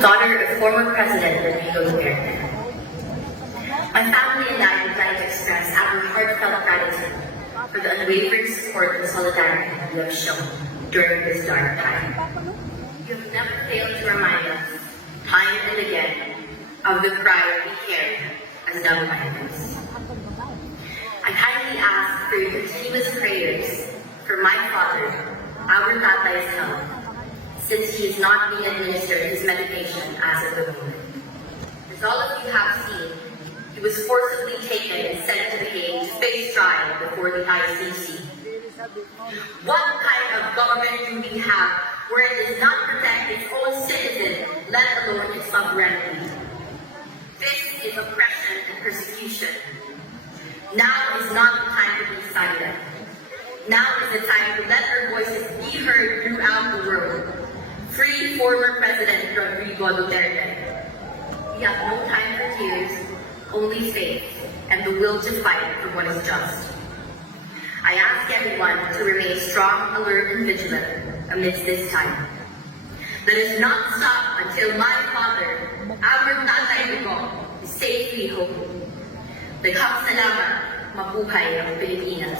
daughter of former President Rodrigo Duterte. My family and I would like to express our heartfelt gratitude for the unwavering support and solidarity you have shown during this dark time. You have never failed to remind us, time and again, of the pride we carry as Damamayans. I kindly ask for your continuous prayers for my father, our Tatay's health, since he is not being administered his medication as of the moment. As all of you have seen, he was forcibly taken and sent to the Hague to face trial before the ICC. What kind of government do we have where it does not protect its own citizens, let alone its sovereignty? This is oppression and persecution. Now is not the time to be silent. Now is the time to let our voices be heard throughout the world. Free former President Rodrigo Duterte. We have no time for tears, only faith and the will to fight for what is just. I ask everyone to remain strong, alert, and vigilant amidst this time. Let us not stop until my father, our Tatay Digong, is safely home. Daghang salamat, mabuhay ang Pilipinas.